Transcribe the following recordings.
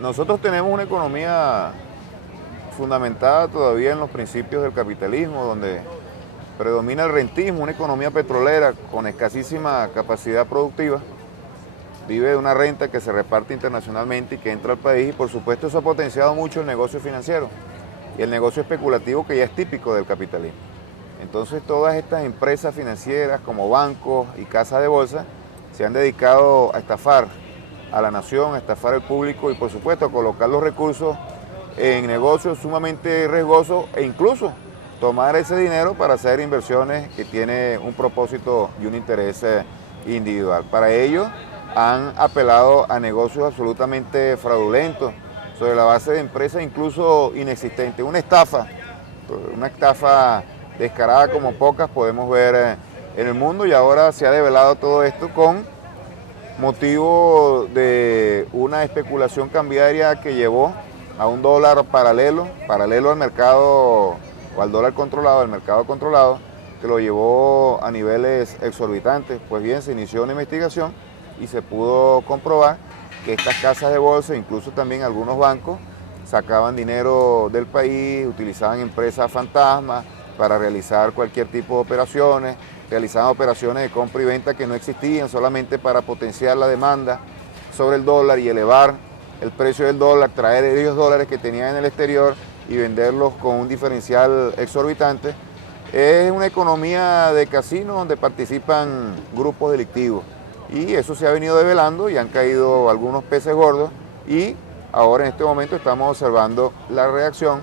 Nosotros tenemos una economía fundamentada todavía en los principios del capitalismo, donde predomina el rentismo, una economía petrolera con escasísima capacidad productiva, vive de una renta que se reparte internacionalmente y que entra al país, y por supuesto eso ha potenciado mucho el negocio financiero y el negocio especulativo que ya es típico del capitalismo. Entonces todas estas empresas financieras como bancos y casas de bolsa se han dedicado a estafar a la nación, a estafar al público y por supuesto a colocar los recursos en negocios sumamente riesgosos e incluso tomar ese dinero para hacer inversiones que tienen un propósito y un interés individual. Para ello han apelado a negocios absolutamente fraudulentos sobre la base de empresas incluso inexistentes. Una estafa descarada como pocas podemos ver en el mundo, y ahora se ha develado todo esto con motivo de una especulación cambiaria que llevó a un dólar paralelo al mercado o al dólar controlado, al mercado controlado, que lo llevó a niveles exorbitantes. Pues bien, se inició una investigación y se pudo comprobar que estas casas de bolsa, incluso también algunos bancos, sacaban dinero del país, utilizaban empresas fantasmas para realizar cualquier tipo de operaciones, realizaban operaciones de compra y venta que no existían, solamente para potenciar la demanda sobre el dólar y elevar el precio del dólar, traer ellos dólares que tenían en el exterior y venderlos con un diferencial exorbitante. Es una economía de casino donde participan grupos delictivos y eso se ha venido develando y han caído algunos peces gordos, y ahora en este momento estamos observando la reacción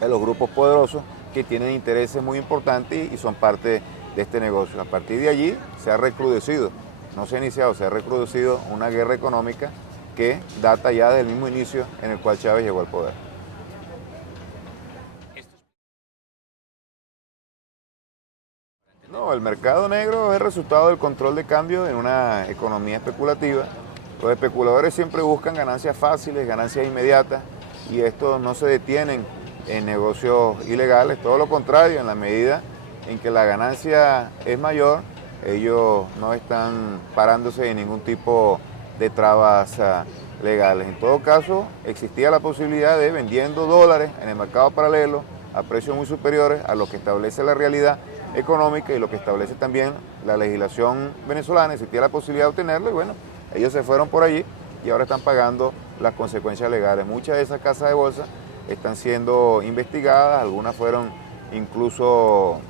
de los grupos poderosos que tienen intereses muy importantes y son parte de este negocio. A partir de allí se ha recrudecido, no se ha iniciado, se ha recrudecido una guerra económica que data ya del mismo inicio en el cual Chávez llegó al poder. No, el mercado negro es el resultado del control de cambio en una economía especulativa. Los especuladores siempre buscan ganancias fáciles, ganancias inmediatas, y estos no se detienen en negocios ilegales, todo lo contrario, en la medida en que la ganancia es mayor, ellos no están parándose en ningún tipo de trabas legales. En todo caso, existía la posibilidad de vendiendo dólares en el mercado paralelo a precios muy superiores a lo que establece la realidad económica y lo que establece también la legislación venezolana. Existía la posibilidad de obtenerlo y bueno, ellos se fueron por allí y ahora están pagando las consecuencias legales. Muchas de esas casas de bolsa están siendo investigadas, algunas fueron incluso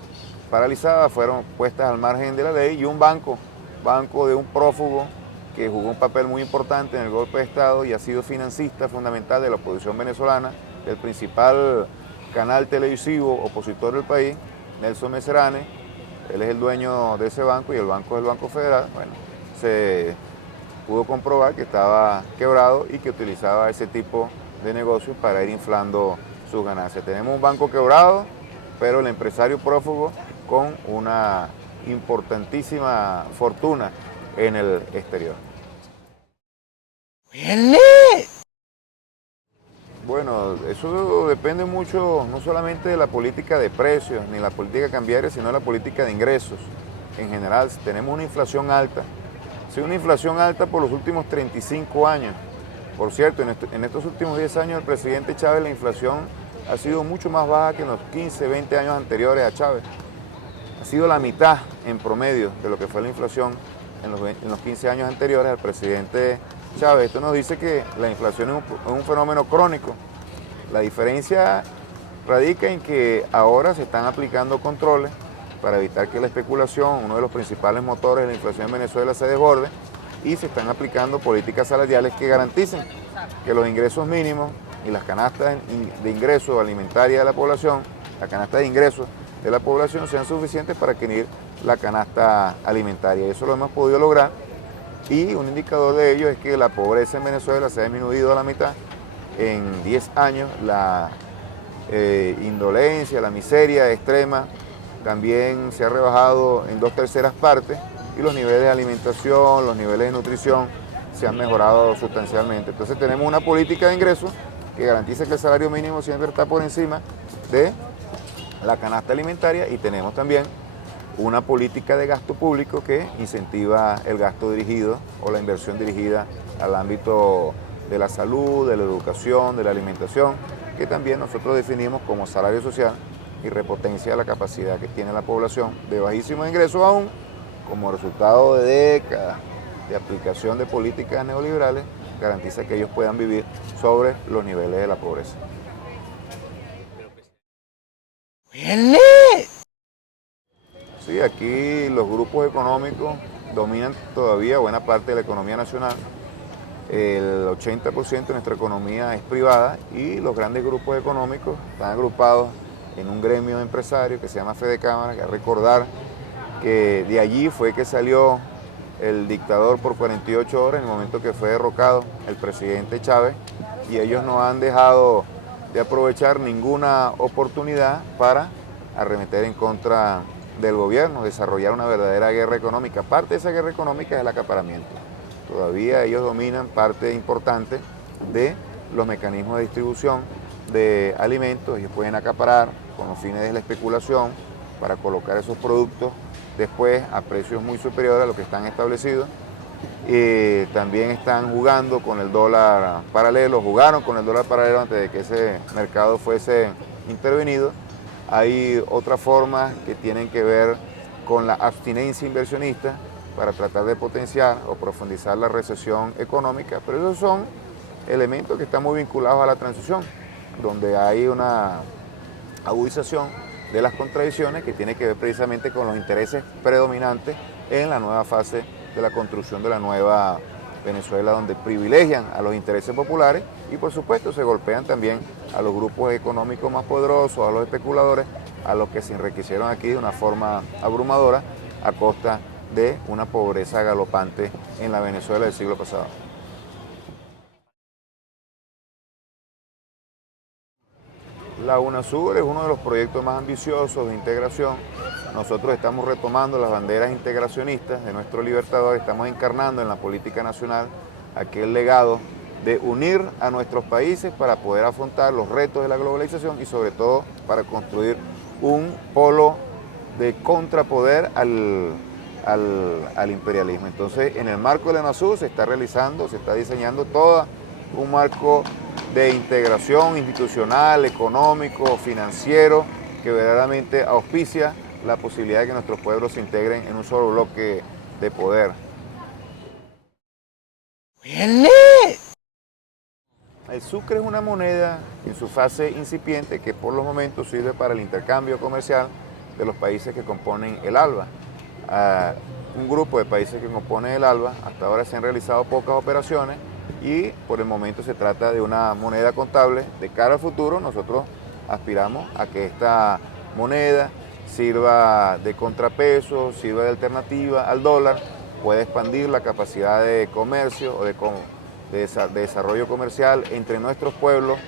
paralizadas, fueron puestas al margen de la ley, y un banco de un prófugo que jugó un papel muy importante en el golpe de Estado y ha sido financista fundamental de la oposición venezolana, del principal canal televisivo opositor del país, Nelson Messerane. Él es el dueño de ese banco y el banco es el Banco Federal. Bueno, se pudo comprobar que estaba quebrado y que utilizaba ese tipo de negocios para ir inflando sus ganancias. Tenemos un banco quebrado, pero el empresario prófugo con una importantísima fortuna en el exterior. Bueno, eso depende mucho no solamente de la política de precios ni la política cambiaria, sino de la política de ingresos. En general, tenemos una inflación alta. Ha sido una inflación alta por los últimos 35 años. Por cierto, en estos últimos 10 años del presidente Chávez la inflación ha sido mucho más baja que en los 15, 20 años anteriores a Chávez. Ha sido la mitad en promedio de lo que fue la inflación en los 15 años anteriores al presidente Chávez. Esto nos dice que la inflación es un fenómeno crónico. La diferencia radica en que ahora se están aplicando controles para evitar que la especulación, uno de los principales motores de la inflación en Venezuela, se desborde, y se están aplicando políticas salariales que garanticen que los ingresos mínimos y las canastas de ingresos alimentarias de la población, la canasta de ingresos de la población sean suficientes para adquirir la canasta alimentaria. Y eso lo hemos podido lograr, y un indicador de ello es que la pobreza en Venezuela se ha disminuido a la mitad en 10 años, la indolencia, la miseria extrema también se ha rebajado en 2/3 partes, y los niveles de alimentación, los niveles de nutrición se han mejorado sustancialmente. Entonces tenemos una política de ingresos que garantiza que el salario mínimo siempre está por encima de la canasta alimentaria, y tenemos también una política de gasto público que incentiva el gasto dirigido o la inversión dirigida al ámbito de la salud, de la educación, de la alimentación, que también nosotros definimos como salario social y repotencia la capacidad que tiene la población de bajísimos ingresos aún, como resultado de décadas de aplicación de políticas neoliberales, garantiza que ellos puedan vivir sobre los niveles de la pobreza. Sí, aquí los grupos económicos dominan todavía buena parte de la economía nacional. El 80% de nuestra economía es privada y los grandes grupos económicos están agrupados en un gremio de empresarios que se llama Fedecámara, que hay que recordar que de allí fue que salió el dictador por 48 horas en el momento que fue derrocado el presidente Chávez, y ellos no han dejado de aprovechar ninguna oportunidad para arremeter en contra del gobierno, desarrollar una verdadera guerra económica. Parte de esa guerra económica es el acaparamiento. Todavía ellos dominan parte importante de los mecanismos de distribución de alimentos. Ellos pueden acaparar con los fines de la especulación para colocar esos productos después a precios muy superiores a los que están establecidos. También están jugando con el dólar paralelo, jugaron con el dólar paralelo antes de que ese mercado fuese intervenido. Hay otras formas que tienen que ver con la abstinencia inversionista para tratar de potenciar o profundizar la recesión económica, pero esos son elementos que están muy vinculados a la transición, donde hay una agudización de las contradicciones que tiene que ver precisamente con los intereses predominantes en la nueva fase de la construcción de la nueva Venezuela, donde privilegian a los intereses populares y por supuesto se golpean también a los grupos económicos más poderosos, a los especuladores, a los que se enriquecieron aquí de una forma abrumadora a costa de una pobreza galopante en la Venezuela del siglo pasado. La UNASUR es uno de los proyectos más ambiciosos de integración. Nosotros estamos retomando las banderas integracionistas de nuestro Libertador, estamos encarnando en la política nacional aquel legado de unir a nuestros países para poder afrontar los retos de la globalización y sobre todo para construir un polo de contrapoder al imperialismo. Entonces, en el marco de la UNASUR se está realizando, se está diseñando todo un marco de integración institucional, económico, financiero, que verdaderamente auspicia la posibilidad de que nuestros pueblos se integren en un solo bloque de poder. El sucre es una moneda en su fase incipiente que por los momentos sirve para el intercambio comercial de los países que componen el ALBA. Un grupo de países que componen el ALBA, hasta ahora se han realizado pocas operaciones y por el momento se trata de una moneda contable. De cara al futuro nosotros aspiramos a que esta moneda sirva de contrapeso, sirva de alternativa al dólar, pueda expandir la capacidad de comercio o de desarrollo comercial entre nuestros pueblos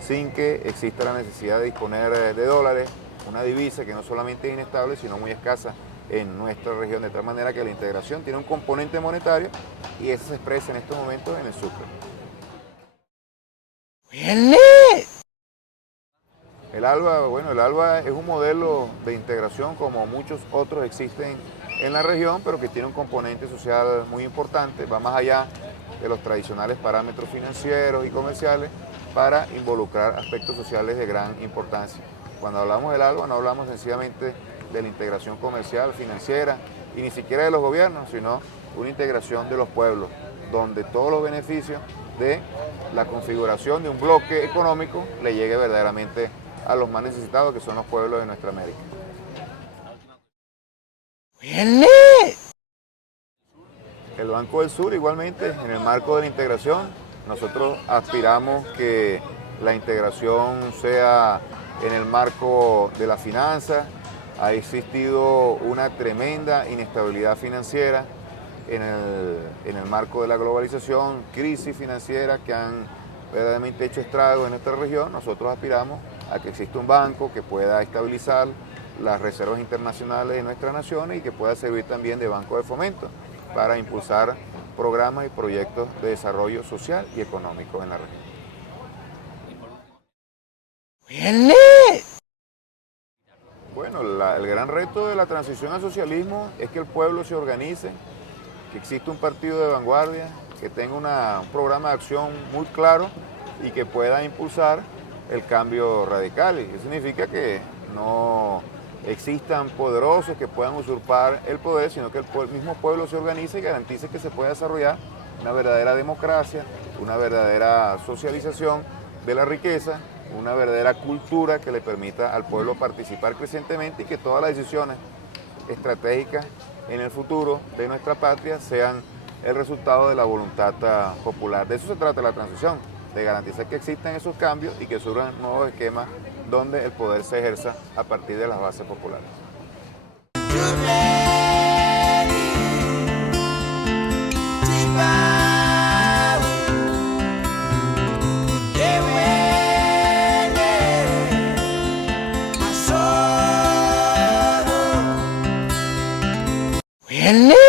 sin que exista la necesidad de disponer de dólares, una divisa que no solamente es inestable, sino muy escasa en nuestra región, de tal manera que la integración tiene un componente monetario y eso se expresa en estos momentos en el sucre. El ALBA es un modelo de integración como muchos otros existen en la región, pero que tiene un componente social muy importante, va más allá de los tradicionales parámetros financieros y comerciales para involucrar aspectos sociales de gran importancia. Cuando hablamos del ALBA no hablamos sencillamente de la integración comercial, financiera y ni siquiera de los gobiernos, sino una integración de los pueblos, donde todos los beneficios de la configuración de un bloque económico le llegue verdaderamente a los más necesitados, que son los pueblos de nuestra América. El Banco del Sur igualmente, en el marco de la integración, nosotros aspiramos que la integración sea en el marco de la finanza. Ha existido una tremenda inestabilidad financiera en el marco de la globalización, crisis financieras que han verdaderamente hecho estragos en nuestra región. Nosotros aspiramos a que exista un banco que pueda estabilizar las reservas internacionales de nuestras naciones y que pueda servir también de banco de fomento para impulsar programas y proyectos de desarrollo social y económico en la región. Bueno, el gran reto de la transición al socialismo es que el pueblo se organice, que exista un partido de vanguardia, que tenga un programa de acción muy claro y que pueda impulsar el cambio radical. Y eso significa que no existan poderosos que puedan usurpar el poder, sino que el mismo pueblo se organice y garantice que se pueda desarrollar una verdadera democracia, una verdadera socialización de la riqueza, una verdadera cultura que le permita al pueblo participar crecientemente y que todas las decisiones estratégicas en el futuro de nuestra patria sean el resultado de la voluntad popular. De eso se trata la transición, de garantizar que existan esos cambios y que surjan nuevos esquemas donde el poder se ejerza a partir de las bases populares. Really?